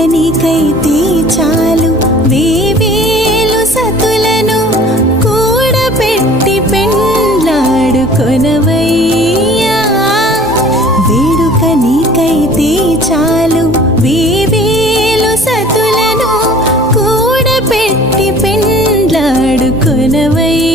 అతనికైతే చాలు. వేవేలు సతులను కూడబెట్టి పెళ్ళాడు కొనవయ్యా వేడుక నీకైతే చాలు. వేవేలు సతులను కూడబెట్టి పెళ్ళాడు కొనవయ్యా